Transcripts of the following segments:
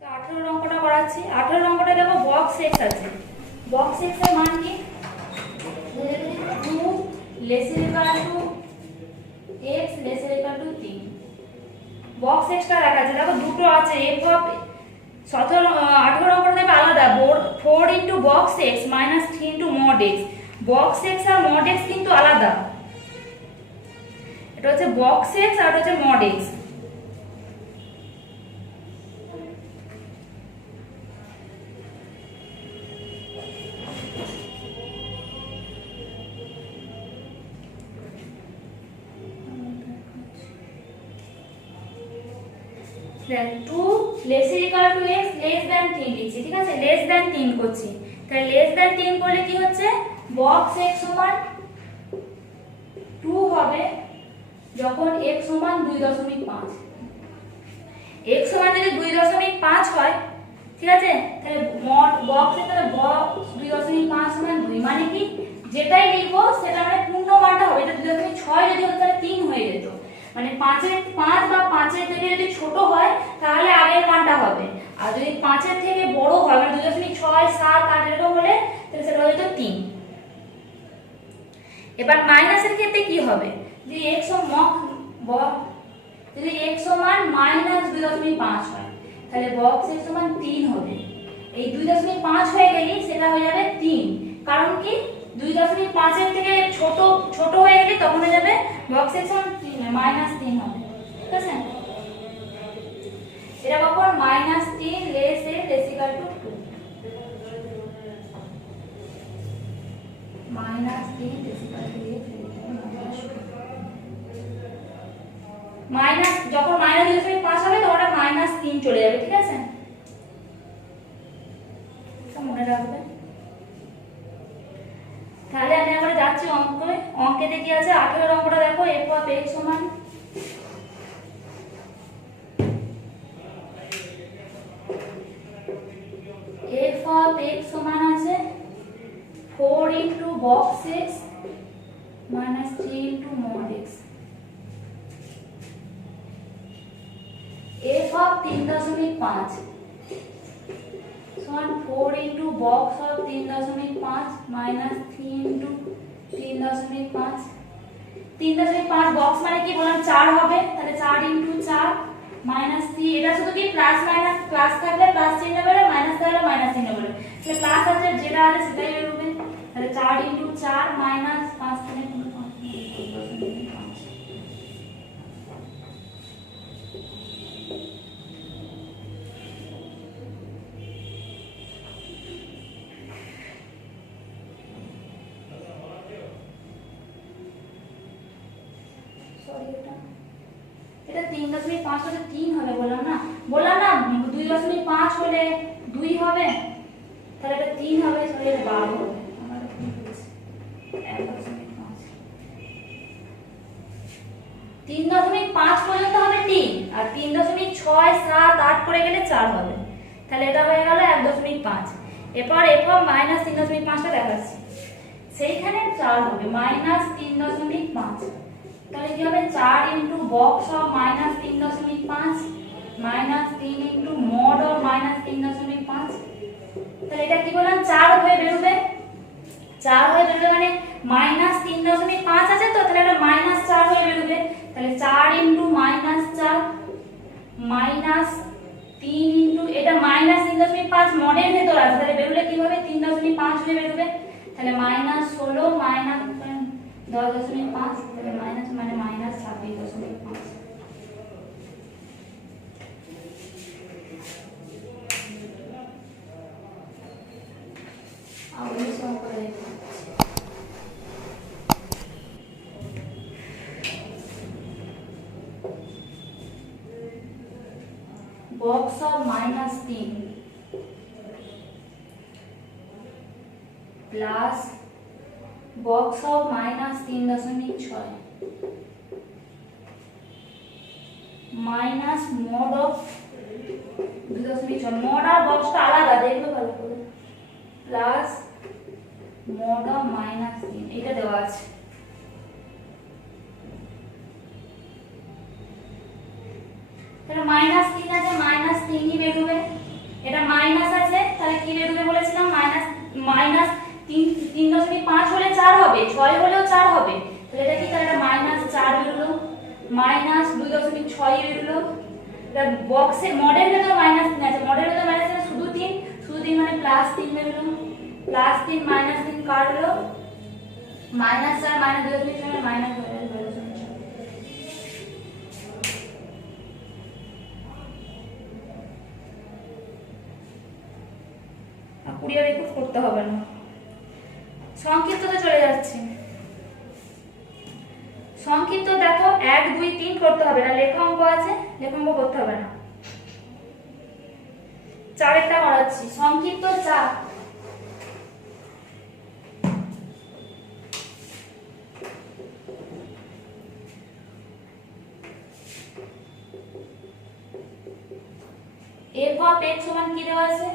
তো 18 অঙ্কটা করাচ্ছি। 18 অঙ্কটা দেখো বক্স এক্স আছে। বক্স এক্স এর মান কি? 2 laser equal to x laser equal to 3। Box extra দেখা আছে, দেখো দুটো আছে f অফ 18 অঙ্কটা দেখো আলাদা। 4 into box x minus 3 into mod x. Box x আর মড এক্স কিন্তু আলাদা। এটা হচ্ছে বক্স এক্স আর এটা হচ্ছে mod x. then 2 less equal to x less than 3 লিখছি, ঠিক আছে? less than 3 করছি। তাহলে less than 3 করলে কি হচ্ছে? box x সমান 2 হবে যখন x সমান 2.5। x সমান যদি 2.5 হয়, ঠিক আছে? তাহলে মড বক্স এর তাহলে বক্স 2.5 সমান 2 মানে কি? যেটাই লিখবো সেটা মানে পূর্ণ মানটা হবে। এটা 2.6 যদি হতো তাহলে 3 হয়ে যেত। মানে 5 বা 5 এর থেকে যদি ছোট হয় তাহলে আগের মানটা হবে, আর যদি 5 এর থেকে বড় হয় মানে 2.6 7 8 এরকম হলে তাহলে সেটা হয়ে যেত 3। এবার মাইনাসের ক্ষেত্রে কি হবে? যদি x যদি x সমান -2.5 হয় তাহলে বক্স এর সমান 3 হবে। এই 2.5 হয়ে গেলে সেটা হয়ে যাবে 3। কারণ কি? 2.5 এর থেকে ছোট হয়ে গেলে তখন হয়ে যাবে বক্স এর সমান -3 হবে, ঠিক আছে? এটা কখন? -3 less A less equal to 2। -3 less equal to minus, যখন -2.5 হবে তখন ওটা -3 চলে যাবে, ঠিক আছে? এটা মনে রাখবে। তাহলে আমি আবার যাচ্ছি অঙ্কেতে কি আছে? 18 অঙ্কটা দেখো f অফ x সমান f অফ x সমান আছে 4 into box x minus 3 into mod x। f of 3.5 সমান 4 into box of 3.5 minus 3 into 3.5। 3.5 box মানে কি বললাম 4 হবে, তাহলে 4 ইনটু 4 মাইনাস 3। এটা শুধু কি প্লাস মাইনাস, প্লাস থাকলে প্লাস চিহ্ন বেরোবে, মাইনাস থাকলে মাইনাস চিহ্ন বেরোবে। তাহলে প্লাস আছে যেটা আছে সেটাই বেরোবে। তাহলে 4 ইনটু 4 মাইনাস 5 থেকে 5। এটা 3.5 হলে 3 হবে, বললাম না 2.5 হলে 2 হবে, তাহলে এটা 3 হবে, তাহলে এটা 12 হবে। আমার ভুল হয়েছে। 1.5 3.5 পর্যন্ত হবে 3, আর 3.6 7 8 করে গেলে 4 হবে। তাহলে এটা হয়ে গেল 1.5। এরপর f অফ -3.5টা দেখাচ্ছি। সেইখানে 4 হবে -3.5। তাহলে কি হবে? 4 into box of -3.5 minus 3 into mod of -3.5। তাহলে এটা কি বললাম? 4 হয়ে বেরোবে। 4 হয়ে বেরোবে মানে -3.5 আছে তো, তাহলে এটা -4 হয়ে বেরোবে। তাহলে 4 ইনটু -4 মাইনাস 3 ইনটু এটা -3.5 মডের ভেতর আছে, তাহলে বেরোলে কি হবে? 3.5 হয়ে বেরোবে। তাহলে -16 মাইনাস 10.5, তাহলে মাইনাস মানে -26.5। Box of -3 plus box of -3.6 minus mod of 2.6। Mod আর বক্সটা আলাদা, দেখবে ভালো করে। প্লাস মড অফ -3, এটা দেওয়া আছে। তাহলে -3 আছে, -3ই বেরোবে। মাইনাস 3.5 হলে 4 হবে, 6 হলেও 4 হবে, তাহলে এটা কি, তাহলে এটা মাইনাস 4 বেরোলো, মাইনাস 2.6 বেরোলো। এটা বক্সের মডেল ভেতর মাইনাস 3 আছে, মডেল ভেতর মাইনাস আছে শুধু 3, শুধু 3 মানে প্লাস 3 বেরোলো, প্লাস 3 মাইনাস 3 কাটলো, মাইনাস 4 মাইনাস 2.6 মানে মাইনাস 2.6। কুড়িয়ে রেকর্ড করতে হবে না, সংক্ষিপ্ততে চলে যাচ্ছে। সংক্ষিপ্ত দেখো 1 2 3 করতে হবে না, লেখা অঙ্ক আছে, লেখা অঙ্ক করতে হবে না। 4 করাচ্ছি, সংক্ষিপ্ত 4। f of x সমান কি দেওয়া আছে,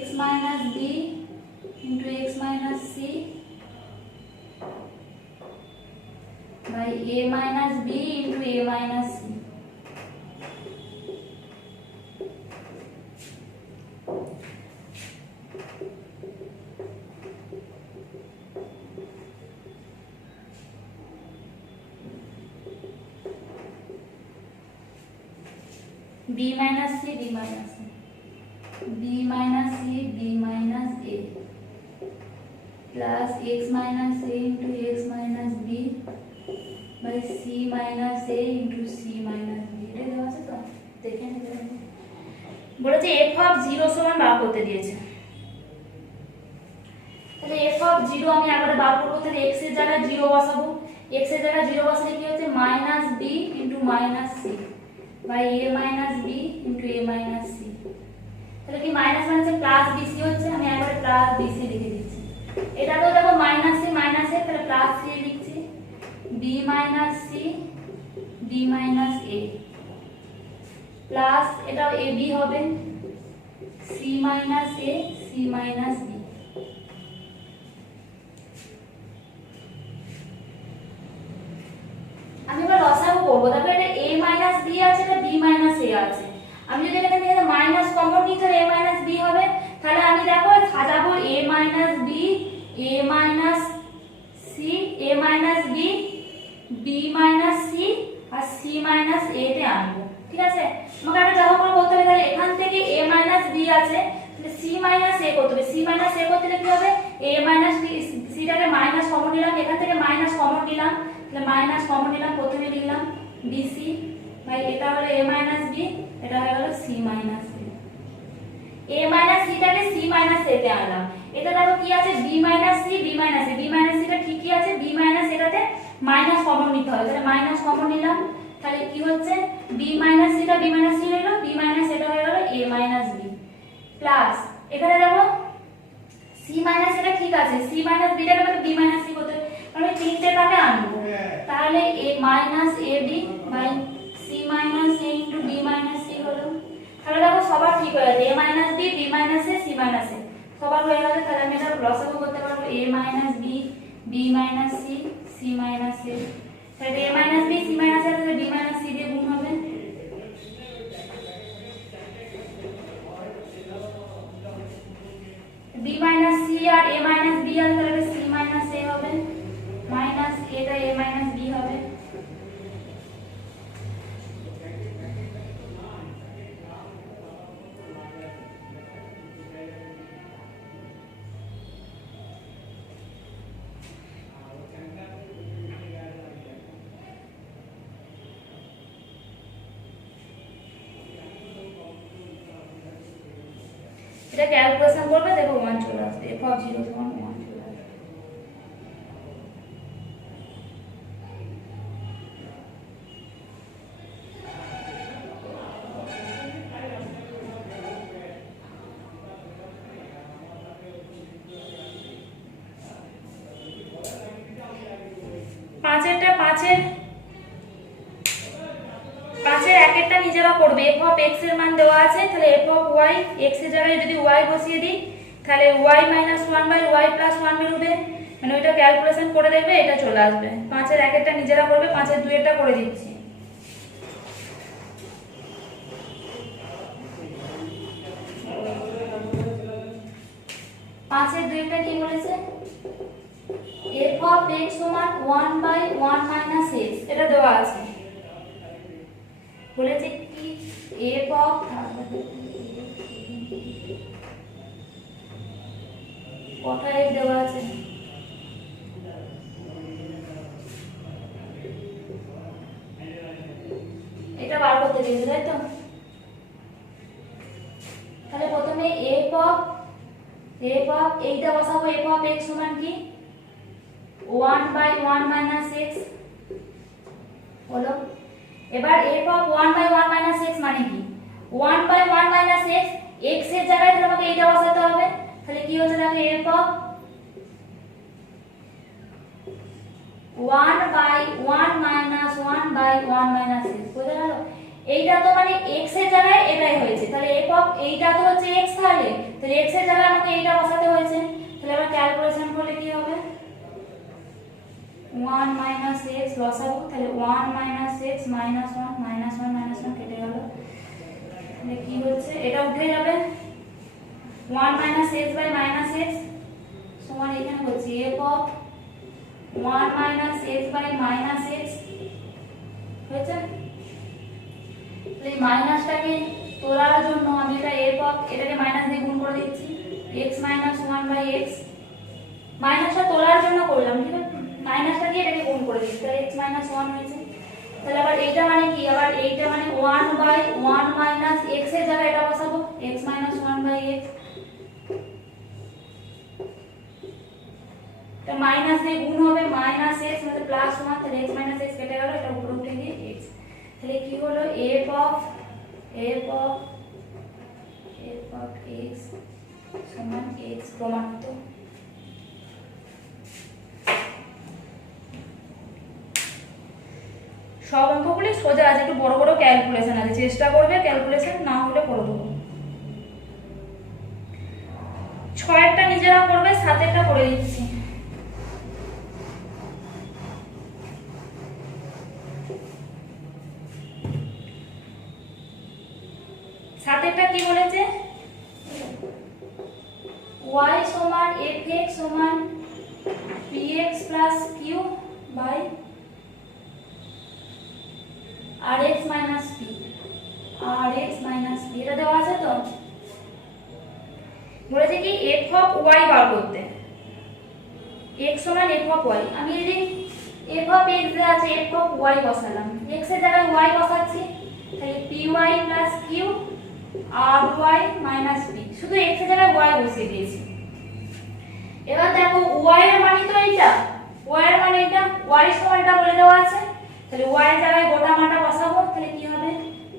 x minus b into x minus c by a minus b into a minus c। b minus c, b minus c, b minus c, b minus a plus x minus a into x minus b by c minus a into c minus b। এটা দেওয়া আছে তো, দেখে নিতে হবে। বলেছে f of 0 সমান বার করতে দিয়েছে, তাহলে f of 0 আমি একবারে বার করব, তাহলে x এর জায়গায় 0 বসাবো, x এর জায়গায় 0 বসালে কি হচ্ছে, minus b into minus c by a minus b into a minus c। তাহলে কি মাইনাস মানে প্লাস bc হচ্ছে, আমি একবারে প্লাস bc লিখে দিচ্ছি। এটা তো দেখো মাইনাস c মাইনাস a, তাহলে প্লাস c লিখছি, b minus c b minus a plus এটা ab হবে c minus a c minus b। আমি এবার লসাগু করব, দেখো এটা a minus b আছে, এটা b minus a আছে। আমি যদি এখান থেকে মাইনাস কমন নিই তাহলে a minus b হবে, তাহলে আমি দেখো সাজাবো a minus b, a minus c, a minus b, b minus c R c minus a তে আনবো, ঠিক আছে। আমাকে একটা যা করে করতে হবে, তাহলে এখান থেকে a minus b আছে, তাহলে c minus a করতে হবে, c minus a করতে কি হবে, a minus b, c টাকে মাইনাস কমন নিলাম, এখান থেকে মাইনাস কমন নিলাম, তাহলে মাইনাস কমন নিলাম, প্রথমে লিখলাম bc ভাই এটা হলো a minus b, এটা হয়ে গেল c minus a। a minus c টাকে c minus a তে আনলাম, এটা দেখো কি আছে b minus c, b minus a, b minus c টা ঠিকই আছে, b minus এটাতে মাইনাস কমন নিতে হবে, তাহলে মাইনাস কমন নিলাম, তাহলে কি হচ্ছে b minus c টা b minus c হলো, b minus এটা হয়ে গেল a minus b প্লাস এখানে দেখো c minus এটা ঠিক আছে, c minus b টাকে আমাকে b minus c করতে হবে, আমি তিনটে টাকে আনবো, তাহলে a minus ab by c minus a into b minus c হলো। তাহলে দেখো সবার ঠিক হয়ে যাবে, a minus b, b minus a, c minus a সবার হয়ে গেছে। তাহলে আমি এটা লসাগু করতে পারবো a minus b, b minus c, c minus a। তাহলে a minus b, c minus a তাহলে b minus c দিয়ে গুণ হবে, b minus c R a minus b আর তাহলে c minus a হবে, মাইনাস এটা a minus b হবে। এটা ক্যালকুলেশন করবে, দেখো 1 চলে আসবে, f of 0 সমান 1 চলে আসবে। পাঁচের একেরটা নিজেরা করবে, f of x এর মান দেওয়া আছে, তাহলে f of y, x এর জায়গায় যদি y বসিয়ে দিই তাহলে y minus 1 by y plus 1 বেরোবে, মানে ওইটা ক্যালকুলেশন করে দেখবে, এটা চলে আসবে। পাঁচের একেরটা নিজেরা করবে, পাঁচের দুইয়েরটা করে দিচ্ছি। 5 এর 2টা কি বলেছে f of x সমান 1/1 - x, এটা দেওয়া আছে। বলেছে কি f of কত f দেওয়া আছে, এটা বার করতে দিয়েছে তাই তো। তাহলে প্রথমে f of এইটা বসাবো, f of x সমান কি 1/1 - x হলো। এবার f of 1/1 - x মানে কি 1/1 - x, x এর জায়গায় তাহলে আমাকে এইটা বসাতে হবে। তাহলে কি হচ্ছে দেখো f of 1/1 - x বুঝা গেল। এইটা তো মানে x এর জায়গায় এটাই হয়েছে, তাহলে f of এইটা তো হচ্ছে x, তাহলে x এর জায়গায় আমাকে এইটা বসাতে হয়েছে। তাহলে আমরা ক্যালকুলেশন করলে কি হবে 1 - x লসাগু, তাহলে 1 - x - 1 -1 -1 কেটে গেল। তাহলে কি হচ্ছে এটা উঠে যাবে 1 - x/-x সমান এখানে হচ্ছে f of 1 - x/-x হয়েছে। এই মাইনাসটাকে তোলার জন্য আমি এটা f of এটাকে মাইনাস দিয়ে গুণ করে দিচ্ছি x - 1/x, মাইনাসটা তোলার জন্য করলাম, ঠিক আছে, মাইনাসটা দিয়ে এটাকে গুণ করে দিচ্ছি, তাহলে x - 1 হয়েছে। তাহলে আবার এইটা মানে কি, আবার এইটা মানে 1/1 - x এর জায়গায় এটা বসাবো x - 1/x, এটা মাইনাস দিয়ে গুণ হবে -x মানে +1, তাহলে x - x কেটে গেল, এটা উপরে উঠে গিয়ে x। তাহলে কি হলো f of x সমান x প্রমাণিত। সব অঙ্কগুলি সোজা আছে, একটু বড় বড় ক্যালকুলেশন আছে, চেষ্টা করবে ক্যালকুলেশন না হলে করে দেবো। 6এরটা নিজেরা করবে, 7এরটা করে দিচ্ছি। সাতেরটা কি বলেছে y সমান fx সমান px plus q by rx minus p, এটা দেওয়া আছে তো। বলেছে কি f of y বার করতে, x সমান f of y, আমি যদি f of x দেওয়া আছে f of y বসালাম, x এর জায়গায় y বসাচ্ছি, তাহলে py plus q ry minus p, শুধু x এর জায়গায় y বসিয়ে দিয়েছি। এবার দেখো y এর মান তো এইটা, y এর মান এটা, y সমান এটা বলে দেওয়া আছে, তাহলে y এর জায়গায় গোটা মানটা বসাবো, তাহলে কি হবে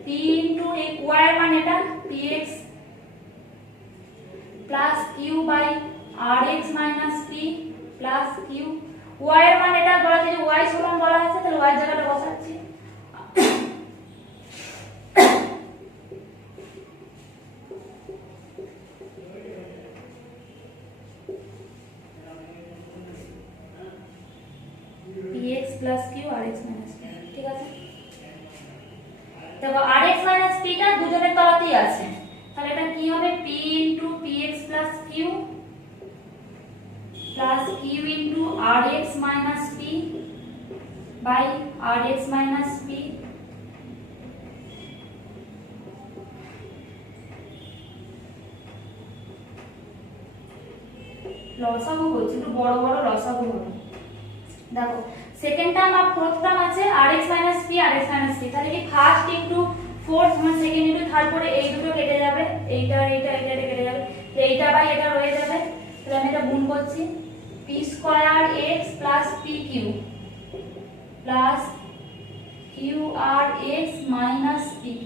p into y এর মান এটা px plus q by rx minus p plus q, y এর মান এটা বলা আছে, y সমান বলা আছে, তাহলে y এর জায়গাটা বসাচ্ছি, px plus q rx minus p, ঠিক আছে। দেখো rx minus p টা দুজনের তলাতেই আছে, তাহলে এটা কি হবে p into px plus q plus q into rx minus p by rx minus p লসাগু হচ্ছে, একটু বড় বড় লসাগু হবে। দেখো সেকেন্ড টার্ম আর ফোর্থ টার্ম আছে rx - p rx - p, তাহলে কি ফার্স্ট ইনটু ফোর্থ মানে সেকেন্ড ইনটু থার্ড করে এই দুটো কেটে যাবে, এইটা এইটা এইটা কেটে যাবে, এইটা বাই এটা রয়ে যাবে, তাহলে আমি এটা গুণ করছি p square x plus pq plus qrx minus pq,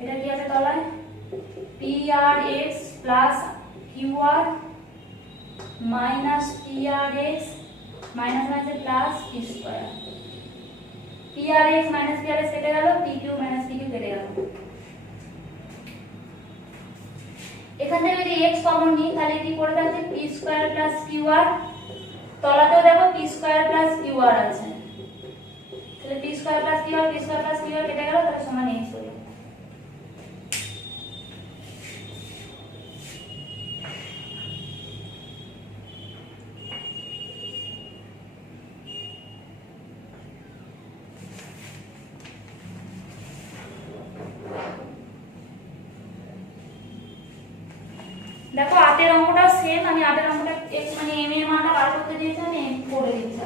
এটা কি আছে তলায় prx plus qr minus prx minus minus plus p square, prx minus prx কেটে গেল, pq মাইনাস pq কেটে গেল। এখান থেকে যদি x কমন নিই তাহলে কি পড়ে থাকছে p স্কয়ার প্লাস qr, তলাতেও দেখো p স্কয়ার প্লাস qr আছে, তাহলে p স্কয়ার প্লাস qr কেটে গেল, তাহলে সমান x হলো। 8 এর অঙ্কটাও সেম, আমি 8 এর অঙ্কটা মানে m এর মানটা বার করতে দিয়েছি, আমি করে দিচ্ছি।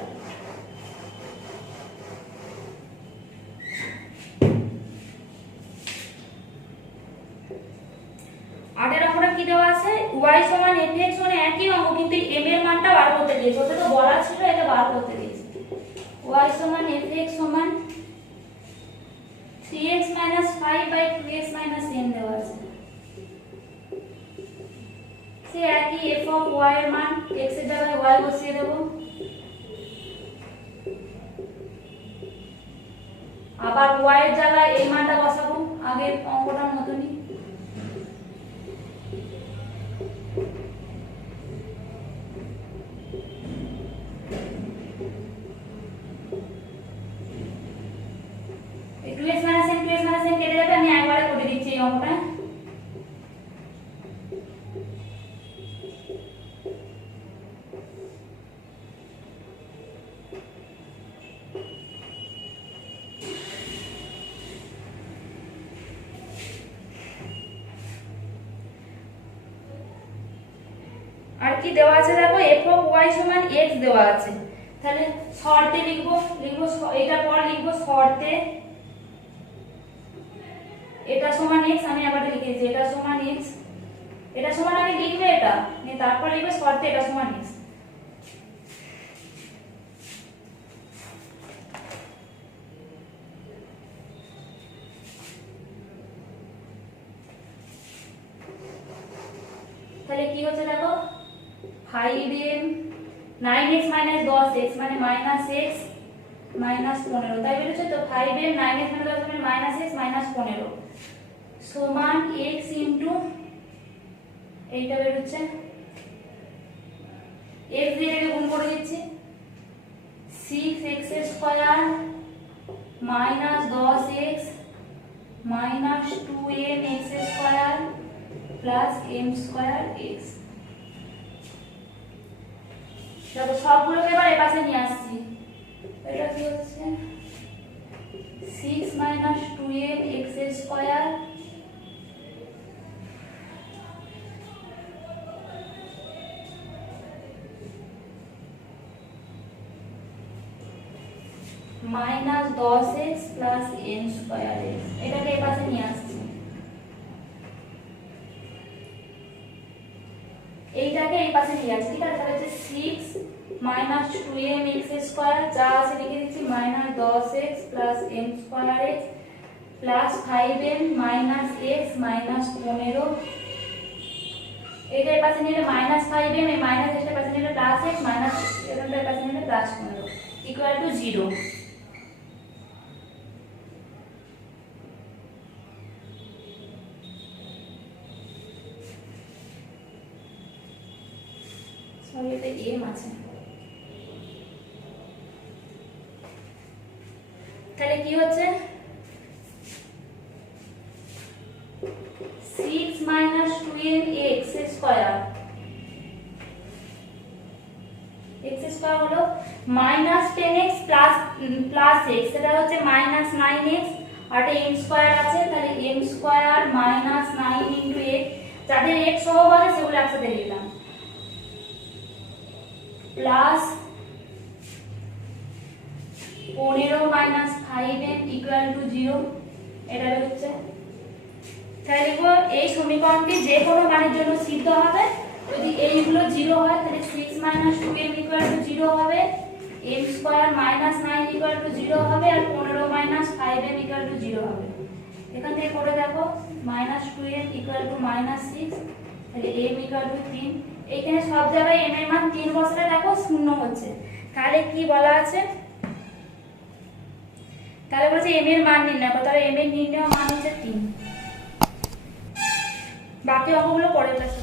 8 এর অঙ্কটা কি দেওয়া আছে, y সমান fx মানে একই অঙ্ক, কিন্তু m এর মানটা বার করতে দিয়েছে, ওটা তো বলা ছিল, এটা বার করতে দিয়েছে। y সমান fx সমান 3x 5/2x n দেওয়া আছে। সে একই f অফ y এর মান x এর জায়গায় y বসিয়ে দেব, আবার y এর জায়গায় এই মানটা বসাবো আগের অঙ্কটার মতনই। কেটে যাবে, আমি একবারে করে দিচ্ছি এই অঙ্কটা। আর কি দেওয়া আছে দেখো, f অফ y সমান x দেওয়া আছে, তাহলে শর্তে লিখবো এটা পর লিখবো শর্তে এটা সমান x, আমি আবার লিখেছি এটা সমান x, এটা সমান আগে লিখবে এটা, তারপর লিখবে শর্তে এটা সমান x। তাহলে কি হচ্ছে দেখো, 5m 9x 10x মানে -x -15, তাই বেরোচ্ছে তো 5m 9x 10 মানে -x -15 সমান x ইনটু এইটা বেরোচ্ছে, x দিয়ে এটাকে গুণ করে দিচ্ছি, 6x square -10x -2m x square plus m square x। দেখো সবগুলোকে এবার এই পাশে নিয়ে আসছি, এটা কি হচ্ছে 6 2m x square -10x plus m square x, এটাকে এই পাশে নিয়ে আসছি, এইটাকে এই পাশে নিয়ে আসছি, ঠিক আছে। তাহলে হচ্ছে 6 2m x স্কয়ার, যা আছে লিখে দিচ্ছি -10x plus m square x plus 5m -x -15, এইটা এই পাশে নিলে -5m, এই মাইনাস এর পাশে নিলে প্লাস x মাইনাস এর পাশে নিলে প্লাস 15 ইকুয়াল টু 0। সরি এটা m আছে, তাহলে কি হচ্ছে 6 2m x square, x square হলো -10x প্লাস x, এটা হচ্ছে -9x, আর এটা m স্কয়ার আছে, তাহলে m স্কয়ার -9 ইনটু x, যাদের x সহগ আছে সেগুলো একসাথে লিখলাম, প্লাস 15 5m ইকুয়াল টু 0, এটা হচ্ছে। তাহলে লিখবো এই সমীকরণটি যে কোনো মানের জন্য সিদ্ধ হবে, যদি এইগুলো 0 হয় তাহলে 6 2m ইকুয়াল টু 0 হবে, m স্কয়ার -9 ইকুয়াল টু 0 হবে, আর 15 5m ইকুয়াল টু 0 হবে। এখান থেকে করে দেখো -2m ইকুয়াল টু -6, তাহলে m ইকুয়াল টু 3, এইখানে সব জায়গায় m এর মান 3 বসালে দেখো 0 হচ্ছে, তাহলে কি বলা আছে, তাহলে বলছে m এর মান নির্ণয় করো, তাহলে m এর নির্ণয় মান হচ্ছে 3। বাকি অঙ্কগুলো পরের ক্লাসে